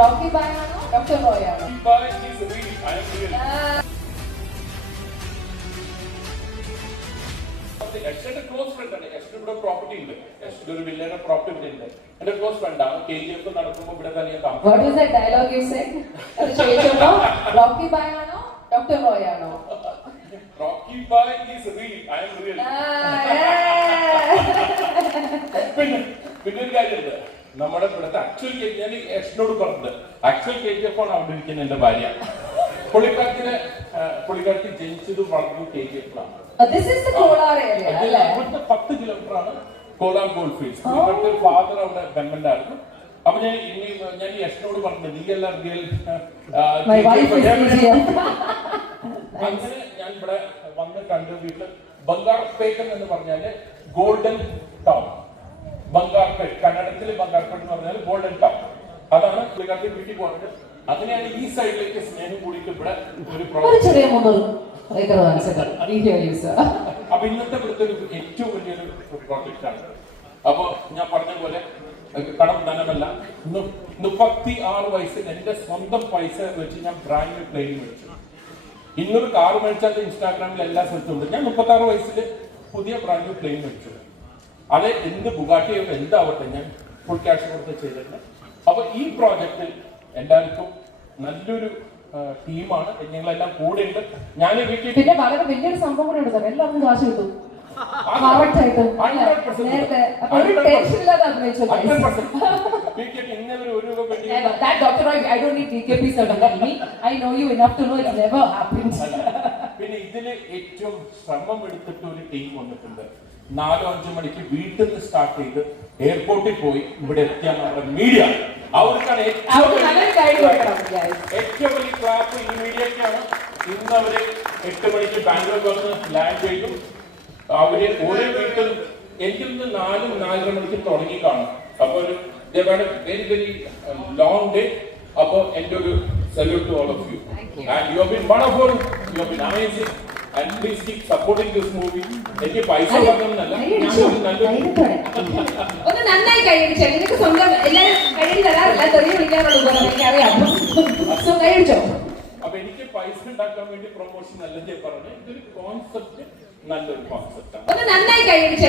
Rocky Bhai ആണോ doctor Roy ആണോ? Bhai is real. I am real. എന്റെ ക്ലോസ് ഫ്രണ്ട് ആണ്. എന്റെ ഇവിടെ പ്രോപ്പർട്ടി ഉണ്ട്. എന്റെ ഒരു വില്ലയുടെ പ്രോപ്പർട്ടി ഇവിടെ ഉണ്ട്. എന്റെ ക്ലോസ് ഫ്രണ്ട് ആണ്. KGF നടക്കുമ്പോൾ ഇവിടെ തന്നെ ഞാൻ താമസിക്കും. What is that dialogue you said? അത് ചോദിച്ചപ്പോ Rocky Bhai ആണോ ഡോക്ടർ റോയ് ആണോ? Rocky Bhai is real. I am real. പിന്നെ ഒരു കാര്യമുണ്ട്. നമ്മുടെ ഇവിടുത്തെ ആക്ച്വൽ ഞാൻ എഷ്നോട് പറഞ്ഞത് ആക്ച്വൽ KGF ആണ് അവിടെ ഇരിക്കുന്ന എന്റെ ഭാര്യ. പുള്ളിക്കാരത്തി ജനിച്ചത് വളർന്നു KGF ആണ്. This is the Kolar area, അല്ലേ? ഇവിടുത്തെ 10 കിലോമീറ്റർ ആണ് കോലാർ ഗോൾഡ് ഫീൽഡ്സ്. പുള്ളിക്കാരത്തെ ഫാദർ അവിടെ ഗവൺമെന്റ് ആയിരുന്നു. അപ്പൊ ഞാൻ ഈ എഷ്നോട് പറഞ്ഞത് നീ എല്ലാം റിയൽ. അങ്ങനെ ഞാൻ ഇവിടെ വന്ന് കണ്ട വീട്ടിൽ ബംഗാർപേട്ടൻ എന്ന് പറഞ്ഞാല് ഗോൾഡൻ ടൗൺ. ബംഗാർപേട്ട് കന്നഡത്തിൽ ബംഗാർപേട്ട് എന്ന് പറഞ്ഞാൽ ഗോൾഡൻ ടൗൺ. അതാണ് പുള്ളിക്കാരത്തി വീട്ടിൽ പോകുന്നത്. അങ്ങനെയാണ് ഈ സൈഡിലേക്ക് സ്നേഹം കൂടിയിട്ട് ഇവിടെ ഒരു അപ്പൊ ഇന്നത്തെ ഇവിടുത്തെ ഒരു ഏറ്റവും വലിയൊരു പ്രോജക്റ്റ് ആണ്. അപ്പൊ ഞാൻ പറഞ്ഞ പോലെ കടം ധനമല്ല. 36 വയസ്സിൽ എന്റെ സ്വന്തം പൈസ വെച്ച് ഞാൻ ബ്രാൻഡ് ന്യൂ പ്ലെയിൻ മേടിച്ചു. ഇന്നൊരു കാർ മേടിച്ചാൽ ഇൻസ്റ്റാഗ്രാമിൽ എല്ലാ സ്ഥലത്തും ഉണ്ട്. ഞാൻ 36 വയസ്സിൽ പുതിയ ബ്രാൻഡ് ന്യൂ പ്ലെയിൻ മേടിച്ചു. അത് എന്ത് ബുഗാട്ടിയോ എന്താവട്ടെ ഞാൻ ഫുൾ ക്യാഷ് കൊടുത്ത് ചെയ്തിട്ടുണ്ട്. അപ്പൊ ഈ പ്രോജക്റ്റിൽ എല്ലാവർക്കും നല്ലൊരു ടീമാണ്. ഞങ്ങളെല്ലാം കൂടെ ഉണ്ട്. ഞാൻ പിന്നെ വളരെ വലിയൊരു സംഭവം കൂടെ ഉണ്ട് സാർ. എല്ലാവർക്കും കാശ് കിട്ടും. പിന്നെ ഇതില് ഏറ്റവും ശ്രമം എടുത്തിട്ട് ഒരു ടീം വന്നിട്ടുണ്ട്. 4-5 മണിക്ക് വീട്ടിൽ നിന്ന് സ്റ്റാർട്ട് ചെയ്ത് എയർപോർട്ടിൽ പോയി ഇവിടെ എത്തിയ നമ്മുടെ മീഡിയ. അവർക്കാണ് ഏറ്റവും വലിയ ക്ലാപ്പ് ഈ മീഡിയക്കാണ്. ഇന്ന് അവര് 8 മണിക്ക് ബാംഗ്ലൂർ വന്ന് ലാൻഡ് ചെയ്തു. അവര് ഓരോ വീട്ടിലും എനിക്ക് 4-4:30 മണിക്ക് തുടങ്ങി കാണും. അപ്പൊ ഒരു വെരി വെരി ലോങ് ഡേ. അപ്പൊ എന്റെ ഒരു salute to all of you. And you have been wonderful. You have been amazing. And please keep supporting this movie. എനിക്ക് പൈസ വാങ്ങണമെന്നല്ല. ഒന്ന് നന്നായി കഴിയിച്ചോ. നിനക്ക് സ്വന്തം എല്ലാവരും കഴിയിൽ തരാറില്ല. തെറിയ വിളിക്കാറുള്ളൂ. എനിക്കറിയാം. കഴിച്ചോ. അപ്പൊ എനിക്ക് പൈസ ഉണ്ടാക്കാൻ വേണ്ടി പ്രൊമോഷൻ അല്ല ഞാൻ പറഞ്ഞത്. ഇതൊരു കോൺസെപ്റ്റ് നല്ലൊരു കോൺസെപ്റ്റാണ്. ഒന്ന് നന്നായി കഴിയിച്ചോ.